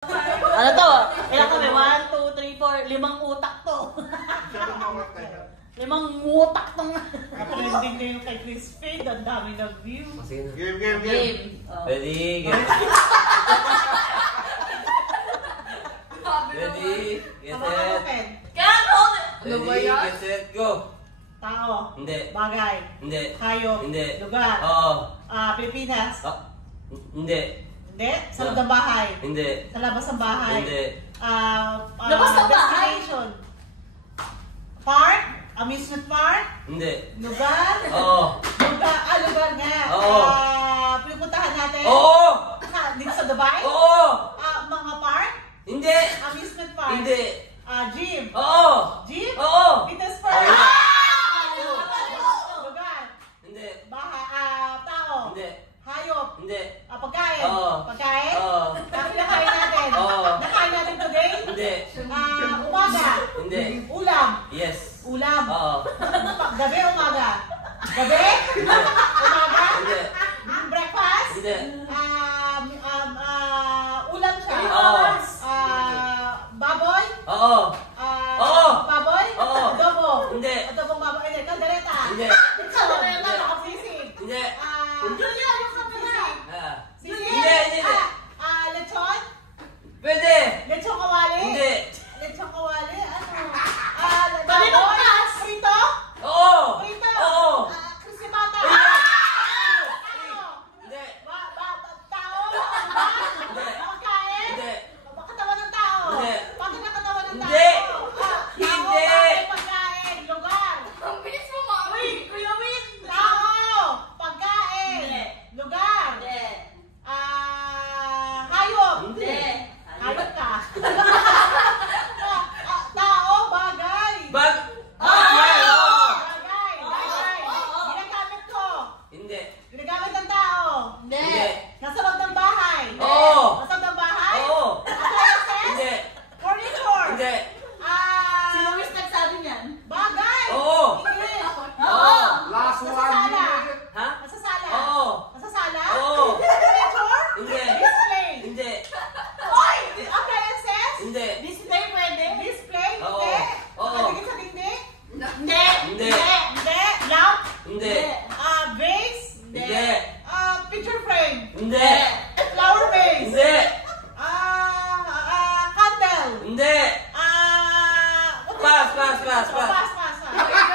Ano to? Ilan kami? 1, 2, 3, 4. 5 utak to. 5 utak to nga. Trending na yung kay Chris Fade. Ang dami ng view. Game. Ready, get Ready, get set. Ready, get set, go. Tao. Hindi. Bagay. Hindi. Hayop. Hindi. Lugar. Oo. Pilipinas. Hindi. Hindi. Sa loob ng bahay. Hindi. Sa labas ng bahay. Hindi. Labas ng bahay? Destination. Park. Amusement park. Hindi. Lugar. Oo. Lugar nga. Oo. Pinupuntahan natin. Oo. Dito sa Dubai. Oo. Mga park. Hindi. Amusement park. Hindi. Gym. Oo. Gym. Oo. Fitness park. Lugar. Hindi. Bahay. Tao. Hindi. Hayop. Hindi. Pagkain. Oo. Pagkain. Oo. Nakain natin. Oo. Nakain natin today. Hindi. Umaga. Hindi. Ulam. Yes. Ulam. Oo. Gabi, umaga. Gabi? Hindi. Umaga? Hindi. Breakfast? Hindi. Ulam siya. Oo. Baboy? Oo. Oo. Baboy? Oo. Adobo? Hindi. Adobong baboy. Hindi. Kaldereta? Hindi. Sisig? Hindi. Yun yung kamera. Sisig? Hindi. Lechon? Pwede. Lechon kawali? Hindi. Lechon kawali? Palimutas! Prito? Oo. Prito? Oo. Crispy pata? Hindi. Tao? Hindi. Makakain? Hindi. Katawan ng tao? Hindi. Pati na katawan ng tao? Hindi. Tao, Hindi. bagay, pagkain, lugar. Ang bilis mo, Mami! Kuya Win, tao, pagkain, lugar. Hindi. Hayop. Hindi. Hayop ka. Tao, bagay. Bagay. Bagay. Ginagamit ko. Hindi. Ginagamit ng tao. Hindi. Nasa loob ng bahay. Oo. Nasa loob ng bahay. Oo. Appliances. Hindi. Furniture. Hindi. Si Luis nagsabi niyan. Bagay. Oo. English. Oo. Last Nasa one sala. minute. Ha? Nasa sala. Oo. Nasa sala. Oo. Furniture. Hindi. Display. Hindi. Oy! Appliances. Hindi. Display pwede. Display. Oo. Hindi. Oo. Nakadikit sa dingding. Hindi. Hindi. Hindi. Lamp. Hindi. Vase. Hindi. Picture frame. Hindi. Flower vase. Hindi. Candle. Hindi. What is- Pass. Pass.